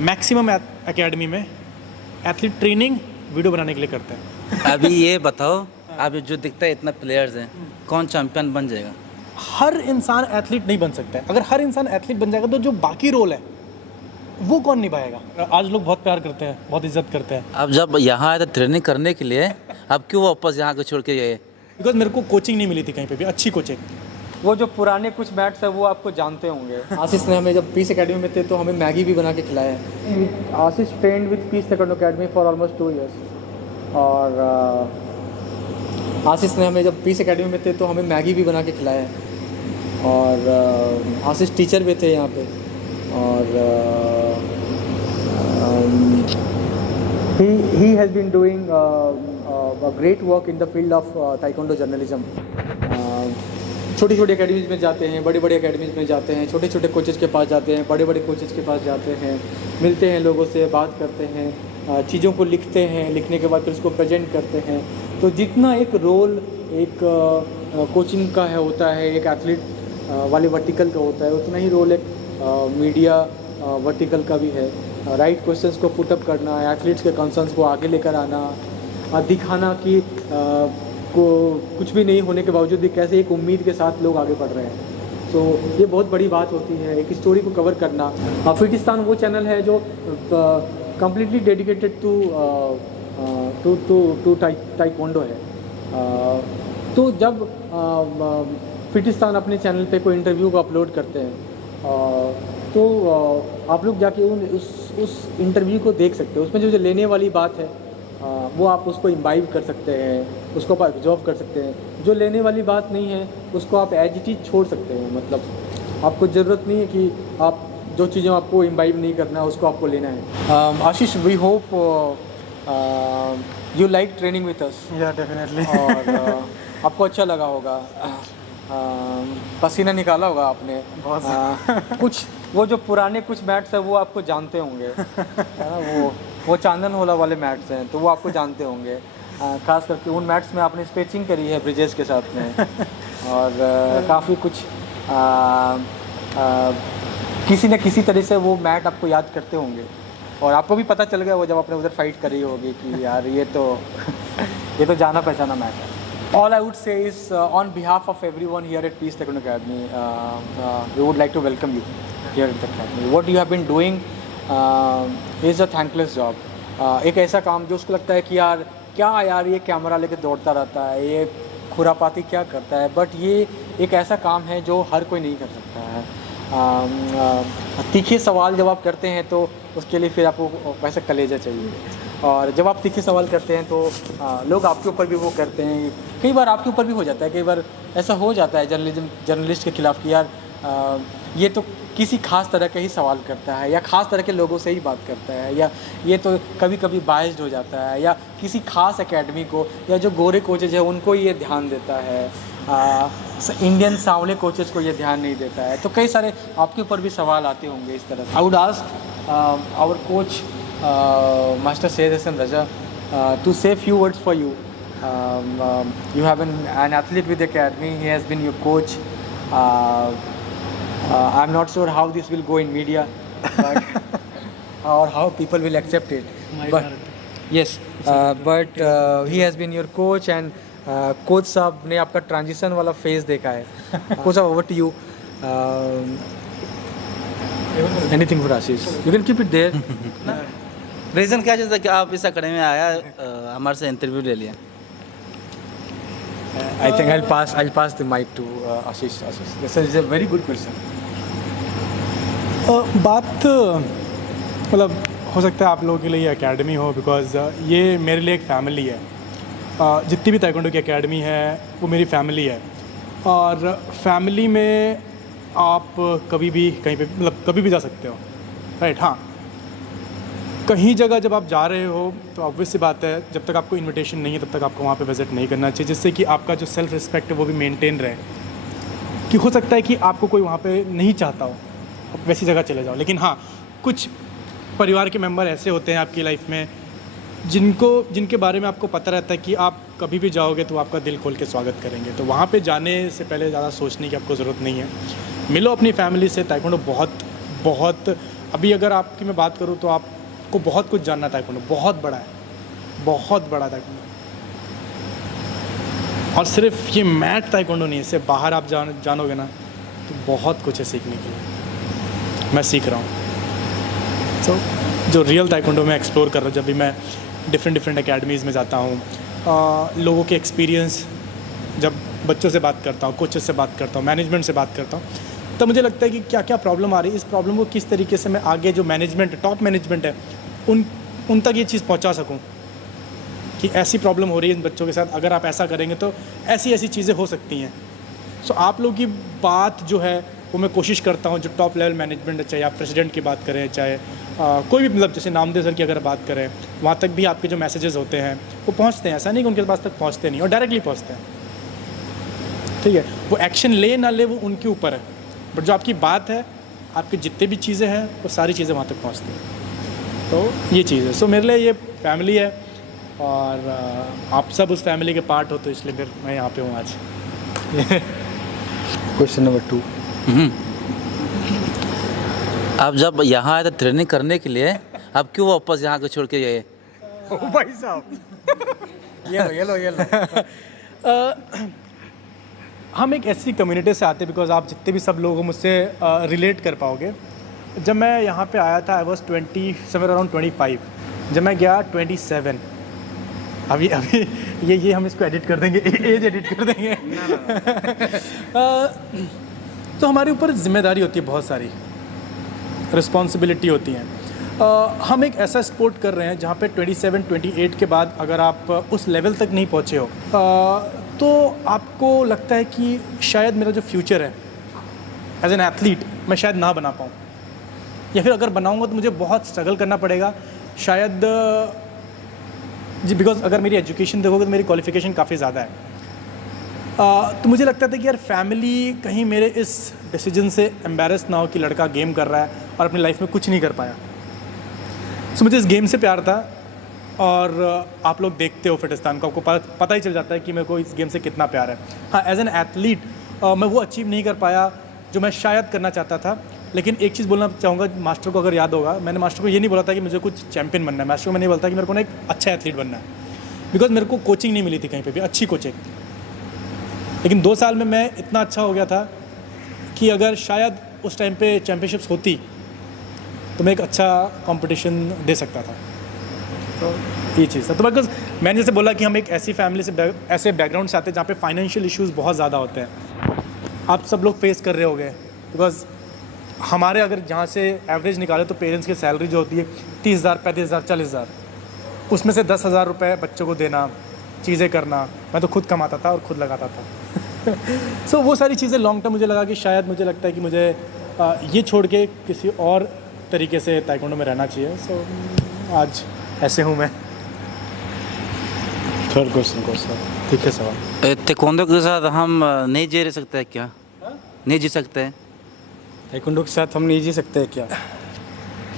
Maximum academy में athlete training video बनाने के लिए करते हैं। अभी ये बताओ, अभी जो दिखता है इतना प्लेयर्स हैं, कौन चैंपियन बन जाएगा? हर इंसान एथलीट नहीं बन सकता है। अगर हर इंसान एथलीट बन जाएगा तो जो बाकी रोल है वो कौन निभाएगा? आज लोग बहुत प्यार करते हैं, बहुत इज्जत करते हैं। अब जब यहाँ आए थे ट्रेनिंग करने के लिए, अब क्यों वापस यहाँ को छोड़ के गए? बिकॉज मेरे को कोचिंग नहीं मिली थी कहीं पे भी, अच्छी कोचिंग। वो जो पुराने कुछ मैट्स है वो आपको जानते होंगे। आशीष ने हमें जब पीस एकेडमी में थे तो हमें मैगी भी बना के खिलाया है। Ashish trained with peace taekwondo academy for almost 2 years। और आशीष ने हमें जब पीस एकेडमी में थे तो हमें मैगी भी बना के खिलाया है। और आशीष टीचर भी थे यहाँ पे। और he has been doing a great work in the field of taekwondo journalism। छोटी छोटी एकेडमीज़ में जाते हैं, बड़े बड़े एकेडमीज़ में जाते हैं, छोटे छोटे कोचेज़ के पास जाते हैं, बड़े बड़े कोचेज़ के पास जाते हैं, मिलते हैं लोगों से, बात करते हैं, चीज़ों को लिखते हैं, लिखने के बाद फिर उसको प्रेजेंट करते हैं। तो जितना एक रोल एक कोचिंग का है होता है, एक एथलीट वाले वर्टिकल का होता है, उतना ही रोल एक मीडिया वर्टिकल का भी है। राइट क्वेश्चंस को पुटअप करना, एथलीट्स के कंसर्न्स को आगे लेकर आना, दिखाना कि को कुछ भी नहीं होने के बावजूद भी कैसे एक उम्मीद के साथ लोग आगे बढ़ रहे हैं। तो ये बहुत बड़ी बात होती है, एक स्टोरी को कवर करना। फिटिस्तान वो चैनल है जो कम्प्लीटली डेडिकेटेड टू टाइक्वांडो है। तो जब फिटिस्तान अपने चैनल पे कोई इंटरव्यू को अपलोड करते हैं तो आप लोग जाके उस इंटरव्यू को देख सकते हो। उसमें जो लेने वाली बात है वो आप उसको इम्बाइब कर सकते हैं, उसको आप एब्जॉर्व कर सकते हैं। जो लेने वाली बात नहीं है उसको आप एज इट इज छोड़ सकते हैं। मतलब आपको ज़रूरत नहीं है कि आप जो चीज़ें आपको इम्बाइब नहीं करना है उसको आपको लेना है। Ashish, we hope you like training with us. Yeah definitely. और आपको अच्छा लगा होगा, पसीना निकाला होगा आपने बहुत। कुछ वो जो पुराने कुछ मैट्स है वो आपको जानते होंगे, है ना? वो चांदन होला वाले मैट्स हैं तो वो आपको जानते होंगे। खास करके उन मैट्स में आपने स्ट्रेचिंग करी है ब्रिजेस के साथ में। और काफ़ी कुछ किसी न किसी तरह से वो मैट आपको याद करते होंगे। और आपको भी पता चल गया वो जब आपने उधर फाइट करी होगी कि यार ये तो जाना पहचाना मैट है। All I would say is on behalf of everyone here at Peace Taekwondo Academy, we would like to welcome you here at the academy. What you have been doing is a thankless job. एक ऐसा काम जो उसको लगता है कि यार ये कैमरा लेके दौड़ता रहता है, ये खुरापाती क्या करता है, बट ये एक ऐसा काम है जो हर कोई नहीं कर सकता है। तीखे सवाल जब आप करते हैं तो उसके लिए फिर आपको वैसा कलेजा चाहिए। और जब आप तीखे सवाल करते हैं तो लोग आपके ऊपर भी वो करते हैं। कई बार आपके ऊपर भी हो जाता है, कई बार ऐसा हो जाता है जर्नलिस्ट के खिलाफ कि यार ये तो किसी खास तरह का ही सवाल करता है या ख़ास तरह के लोगों से ही बात करता है, या ये तो कभी कभी बायस्ड हो जाता है, या किसी खास एकेडमी को या जो गोरे कोचेज है उनको ये ध्यान देता है, इंडियन सांवले कोचेस को ये ध्यान नहीं देता है। तो कई सारे आपके ऊपर भी सवाल आते होंगे इस तरह से। I would ask our coach Master Syed Hassan Raja to say few words for you. You have an athlete with the academy. He has been your coach. I'm not sure how this will go in media, but or how people will accept it. Yes, but he has been your coach, and coach साहब ने आपका transition वाला phase देखा है। Coach साहब, over to you. Anything for Ashish? You can keep it there. Reason क्या था कि आप इस अकेडमी में आया, हमारे से इंटरव्यू ले लिया? I think I'll pass the mic to Ashish. Ashish, this is a very good question. बात मतलब हो सकता है आप लोगों के लिए ये एकेडमी हो, बिकॉज ये मेरे लिए एक फ़ैमिली है। जितनी भी ताइक्वांडो की एकेडमी है वो मेरी फैमिली है। और फैमिली में आप कभी भी कहीं पे मतलब कभी भी जा सकते हो, राइट? हाँ, कहीं जगह जब आप जा रहे हो तो ऑब्वियस सी बात है, जब तक आपको इनविटेशन नहीं है तब तक आपको वहाँ पे विज़िट नहीं करना चाहिए, जिससे कि आपका जो सेल्फ़ रिस्पेक्ट है वो भी मेंटेन रहे। कि हो सकता है कि आपको कोई वहाँ पे नहीं चाहता हो, आप वैसी जगह चले जाओ। लेकिन हाँ, कुछ परिवार के मेंबर ऐसे होते हैं आपकी लाइफ में जिनके बारे में आपको पता रहता है कि आप कभी भी जाओगे तो आपका दिल खोल के स्वागत करेंगे। तो वहाँ पे जाने से पहले ज़्यादा सोचने की आपको ज़रूरत नहीं है। मिलो अपनी फैमिली से। ताइक्वांडो बहुत बहुत अभी अगर आपकी मैं बात करूँ तो आपको बहुत कुछ जानना था ताइक्वांडो, बहुत बड़ा है, बहुत बड़ा ताइक्वांडो। और सिर्फ ये मैट ताइक्वांडो नहीं है, इससे बाहर आप जानोगे ना तो बहुत कुछ है सीखने के लिए। मैं सीख रहा हूँ। तो जो रियल ताइक्वांडो मैं एक्सप्लोर कर रहा हूँ, जब भी मैं डिफरेंट एकेडमीज़ में जाता हूँ, लोगों के एक्सपीरियंस, जब बच्चों से बात करता हूँ, कोचेस से बात करता हूँ, मैनेजमेंट से बात करता हूँ, तब मुझे लगता है कि क्या क्या प्रॉब्लम आ रही है, इस प्रॉब्लम को किस तरीके से मैं आगे जो मैनेजमेंट, टॉप मैनेजमेंट है, उन तक ये चीज़ पहुँचा सकूँ कि ऐसी प्रॉब्लम हो रही है इन बच्चों के साथ, अगर आप ऐसा करेंगे तो ऐसी ऐसी चीज़ें हो सकती हैं। सो आप लोगों की बात जो है वो मैं कोशिश करता हूँ, जो टॉप लेवल मैनेजमेंट है, चाहे आप प्रेसिडेंट की बात करें, चाहे कोई भी, मतलब जैसे नामदेव सर की अगर बात करें, वहाँ तक भी आपके जो मैसेजेस होते हैं वो पहुँचते हैं। ऐसा नहीं कि उनके पास तक पहुँचते नहीं, और डायरेक्टली पहुँचते हैं। ठीक है, वो एक्शन ले ना ले वो उनके ऊपर है, बट जो आपकी बात है, आपकी जितने भी चीज़ें हैं, वो सारी चीज़ें वहाँ तक पहुँचती हैं। तो ये चीज़ है। सो मेरे लिए ये फैमिली है, और आप सब उस फैमिली के पार्ट हो, तो इसलिए फिर मैं यहाँ पे हूँ आज। Question number 2। आप जब यहाँ आए थे ट्रेनिंग करने के लिए, आप क्यों वापस यहाँ को छोड़ के गए? भाई साहब ये लो हम एक ऐसी कम्युनिटी से आते हैं, बिकॉज आप जितने भी सब लोग हो मुझसे रिलेट कर पाओगे। जब मैं यहाँ पे आया था, आई वॉज 20 समवेयर अराउंड 25। जब मैं गया 27। अभी ये हम इसको एडिट कर देंगे, एज एडिट कर देंगे। तो हमारे ऊपर जिम्मेदारी होती है, बहुत सारी रिस्पॉन्सिबिलिटी होती हैं। हम एक ऐसा स्पोर्ट कर रहे हैं जहाँ पे 27-28 के बाद अगर आप उस लेवल तक नहीं पहुँचे हो, तो आपको लगता है कि शायद मेरा जो फ्यूचर है एज एन एथलीट मैं शायद ना बना पाऊँ, या फिर अगर बनाऊँगा तो मुझे बहुत स्ट्रगल करना पड़ेगा शायद जी, बिकॉज अगर मेरी एजुकेशन देखोगे तो मेरी क्वालिफिकेशन काफ़ी ज़्यादा है। तो मुझे लगता था कि यार फैमिली कहीं मेरे इस डिसीजन से एम्बेरस ना हो कि लड़का गेम कर रहा है और अपनी लाइफ में कुछ नहीं कर पाया। सो मुझे इस गेम से प्यार था, और आप लोग देखते हो फिटिस्तान को, आपको पता ही चल जाता है कि मेरे को इस गेम से कितना प्यार है। हाँ, एज एन एथलीट मैं वो अचीव नहीं कर पाया जो मैं शायद करना चाहता था। लेकिन एक चीज़ बोलना चाहूँगा, मास्टर को अगर याद होगा, मैंने मास्टर को ये नहीं बोला था कि मुझे कुछ चैंपियन बनना है। मास्टर को मैंने बोला था कि मेरे को ना एक अच्छा एथलीट बनना है, बिकॉज मेरे को कोचिंग नहीं मिली थी कहीं पे भी, अच्छी कोचिंग। लेकिन 2 साल में मैं इतना अच्छा हो गया था कि अगर शायद उस टाइम पे चैम्पियनशिप्स होती तो मैं एक अच्छा कंपटीशन दे सकता था। तो ये चीज़ था। तो बिकॉज मैंने जैसे बोला कि हम एक ऐसी फैमिली से, ऐसे बैकग्राउंड से आते हैं जहाँ पे फाइनेंशियल इश्यूज़ बहुत ज़्यादा होते हैं। आप सब लोग फेस कर रहे होंगे, बिकॉज हमारे अगर जहाँ से एवरेज निकाले तो पेरेंट्स की सैलरी जो होती है 30,000, 35,000, 40,000, उसमें से 10,000 रुपये बच्चों को देना, चीज़ें करना। मैं तो खुद कमाता था और खुद लगाता था। सो वो सारी चीज़ें लॉन्ग टर्म मुझे लगा कि शायद, मुझे लगता है कि मुझे ये छोड़ के किसी और तरीके से ताइक्वांडो में रहना चाहिए। सो आज ऐसे हूँ मैं। थर्ड क्वेश्चन को सर, ठीक है सवाल। ताइक्वांडो के साथ हम नहीं जी सकते हैं क्या? नहीं जी सकते हैं? ताइक्वांडो के साथ हम नहीं जी सकते क्या?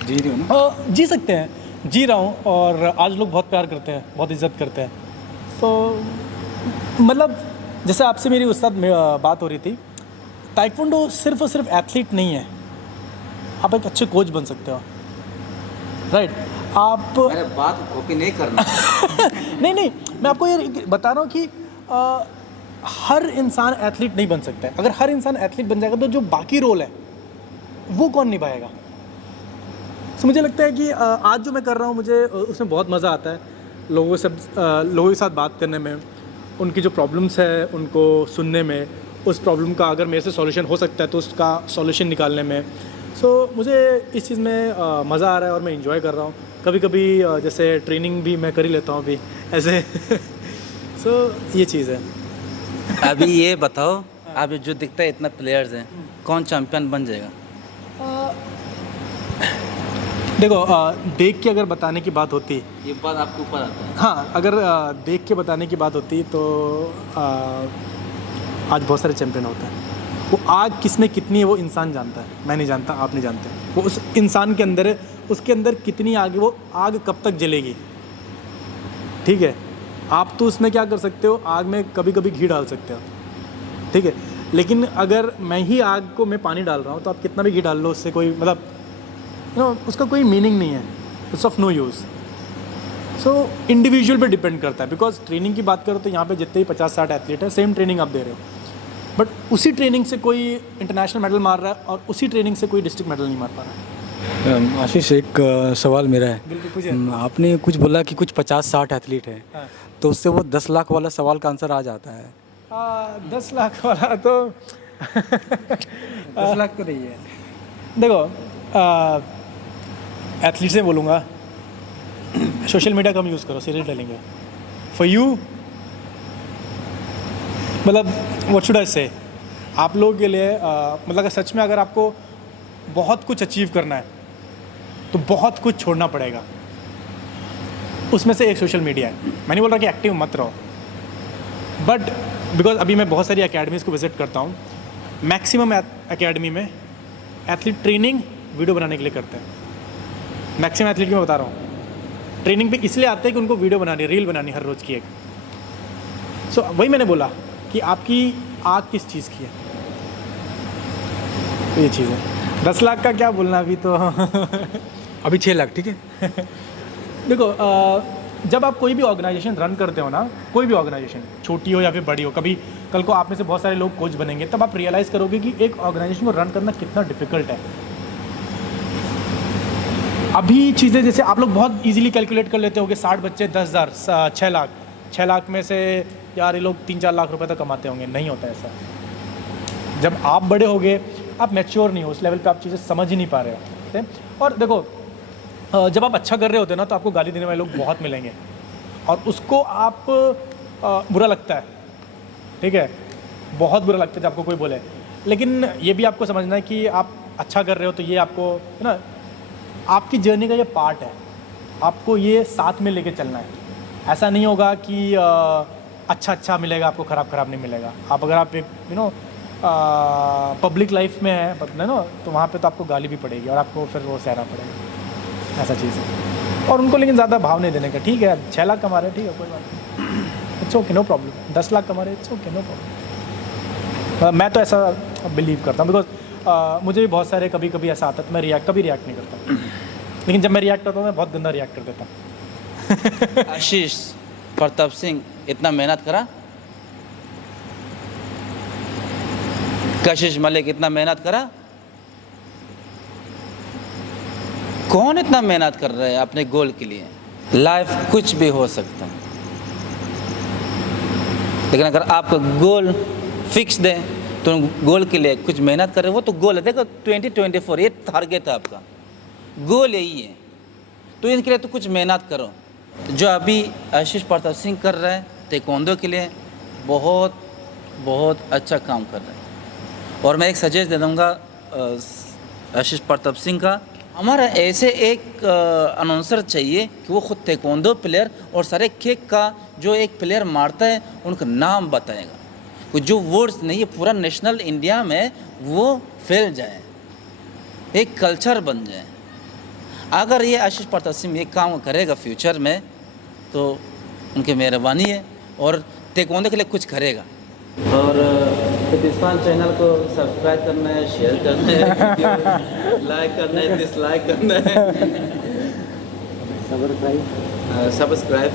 जी रही हूँ ना? जी सकते हैं, जी रहा हूँ। और आज लोग बहुत प्यार करते हैं, बहुत इज़्ज़त करते हैं। तो मतलब जैसे आपसे मेरी उस साथ बात हो रही थी, ताइक्वांडो सिर्फ और सिर्फ एथलीट नहीं है, आप एक अच्छे कोच बन सकते हो। राइट, आप अरे बात कॉपी नहीं करना। नहीं, मैं आपको ये बता रहा हूँ कि हर इंसान एथलीट नहीं बन सकता है। अगर हर इंसान एथलीट बन जाएगा तो जो बाकी रोल है वो कौन निभाएगा? तो मुझे लगता है कि आज जो मैं कर रहा हूँ, मुझे उसमें बहुत मज़ा आता है। लोगों के साथ बात करने में, उनकी जो प्रॉब्लम्स है उनको सुनने में, उस प्रॉब्लम का अगर मेरे से सॉल्यूशन हो सकता है तो उसका सॉल्यूशन निकालने में। सो मुझे इस चीज़ में मज़ा आ रहा है और मैं इंजॉय कर रहा हूँ। कभी कभी जैसे ट्रेनिंग भी मैं कर ही लेता हूँ अभी ऐसे। सो ये चीज़ है। अभी ये बताओ, आप जो दिखता है इतना प्लेयर्स हैं, कौन चैंपियन बन जाएगा? देखो, देख के अगर बताने की बात होती, ये बात आपके ऊपर आता है। हाँ, अगर देख के बताने की बात होती तो आज बहुत सारे चैंपियन होते हैं। वो आग किस में कितनी है वो इंसान जानता है, मैं नहीं जानता, आप नहीं जानते। वो उस इंसान के अंदर है, उसके अंदर कितनी आग है, वो आग कब तक जलेगी। ठीक है, आप तो उसमें क्या कर सकते हो, आग में कभी कभी घी डाल सकते हो। ठीक है, लेकिन अगर मैं ही आग को मैं पानी डाल रहा हूँ तो आप कितना भी घी डाल लो, उससे कोई मतलब उसका कोई मीनिंग नहीं है, it's of no use. So individual पे डिपेंड करता है, बिकॉज ट्रेनिंग की बात करो तो यहाँ पे जितने ही 50-60 एथलीट है, सेम ट्रेनिंग आप दे रहे हो, बट उसी ट्रेनिंग से कोई इंटरनेशनल मेडल मार रहा है और उसी ट्रेनिंग से कोई डिस्ट्रिक्ट मेडल नहीं मार पा रहा है। आशीष, एक सवाल मेरा है। बिल्कुल पूछिए। आपने कुछ बोला कि कुछ 50-60 एथलीट हैं, हाँ। तो उससे वो 10 लाख वाला सवाल का आंसर आ जाता है। 10 लाख वाला तो 10 लाख तो नहीं है। देखो, एथलीट से बोलूँगा सोशल मीडिया कम यूज़ करो, सीरियस टेलिंग फॉर यू। मतलब व्हाट शुड आई से, आप लोगों के लिए मतलब अगर सच में अगर आपको बहुत कुछ अचीव करना है तो बहुत कुछ छोड़ना पड़ेगा, उसमें से एक सोशल मीडिया है। मैं नहीं बोल रहा कि एक्टिव मत रहो, बट बिकॉज अभी मैं बहुत सारी एकेडमीज़ को विज़िट करता हूँ, मैक्सिमम एकेडमी में एथलीट ट्रेनिंग वीडियो बनाने के लिए करते हैं। मैक्सिमम एथलीट की मैं बता रहा हूँ, ट्रेनिंग पे इसलिए आते हैं कि उनको वीडियो बनानी, रील बनानी हर रोज़ की एक। सो वही मैंने बोला कि आपकी आग किस चीज़ की है, ये चीज़ है। 10 लाख का क्या बोलना अभी तो अभी 6 लाख, ठीक है। देखो, जब आप कोई भी ऑर्गेनाइजेशन रन करते हो ना, कोई भी ऑर्गेनाइजेशन छोटी हो या फिर बड़ी हो, कभी कल को आप में से बहुत सारे लोग कोच बनेंगे, तब आप रियलाइज़ करोगे कि एक ऑर्गेनाइजेशन को रन करना कितना डिफिकल्ट है। अभी चीज़ें जैसे आप लोग बहुत इजीली कैलकुलेट कर लेते हो कि 60 बच्चे 10,000, 6 लाख में से यार ये लोग 3-4 लाख रुपए तक कमाते होंगे। नहीं होता ऐसा। जब आप बड़े हो गए, आप मैच्योर नहीं हो, उस लेवल पे आप चीज़ें समझ ही नहीं पा रहे हो। और देखो, जब आप अच्छा कर रहे होते हो ना, तो आपको गाली देने वाले लोग बहुत मिलेंगे और उसको आप बुरा लगता है, ठीक है, बहुत बुरा लगता है जब आपको कोई बोले। लेकिन ये भी आपको समझना है कि आप अच्छा कर रहे हो तो ये आपको, है ना, आपकी जर्नी का ये पार्ट है, आपको ये साथ में लेके चलना है। ऐसा नहीं होगा कि अच्छा मिलेगा आपको, खराब नहीं मिलेगा। आप अगर आप एक पब्लिक लाइफ में है ना, तो वहाँ पे तो आपको गाली भी पड़ेगी और आपको फिर वो सहना पड़ेगा, ऐसा चीज़ है। और उनको लेकिन ज़्यादा भाव नहीं देने का, ठीक है 6 लाख कमा रहे हैं, ठीक है, कोई बात नहीं, it's okay, no problem. 10 lakh कमा रहे हैं, इट्स ओके, नो प्रॉब्लम। मैं तो ऐसा बिलीव करता हूँ, बिकॉज मुझे भी बहुत सारे कभी ऐसा आता है तो मैं कभी रिएक्ट नहीं करता, लेकिन जब मैं रिएक्ट करता हूँ मैं बहुत गंदा रिएक्ट कर देता हूँ। आशीष प्रताप सिंह इतना मेहनत करा, कशिश मलिक इतना मेहनत करा, कौन इतना मेहनत कर रहा है अपने गोल के लिए? लाइफ कुछ भी हो सकता है, लेकिन अगर आप गोल फिक्स दें तो गोल के लिए कुछ मेहनत कर रहे हो, वो तो गोल है। देखो 2024 ये टारगेट है आपका, गोल यही है, तो इनके लिए तो कुछ मेहनत करो। जो अभी आशीष प्रताप सिंह कर रहा है ताइक्वांडो के लिए, बहुत बहुत अच्छा काम कर रहा है। और मैं एक सजेस्ट दे दूँगा आशीष प्रताप सिंह का, हमारा ऐसे एक अनाउंसर चाहिए कि वो खुद ताइक्वांडो प्लेयर और सारे किक का जो एक प्लेयर मारता है उनका नाम बताएगा, कुछ जो वर्ड्स नहीं है, पूरा नेशनल इंडिया में वो फैल जाए, एक कल्चर बन जाए। अगर ये आशीष प्रताप सिंह ये काम करेगा फ्यूचर में तो उनकी मेहरबानी है और ताइक्वांडो के लिए कुछ करेगा। और फिटिस्तान चैनल को सब्सक्राइब करना है, शेयर करना है, लाइक करना है, डिसलाइक करना है, सब्सक्राइब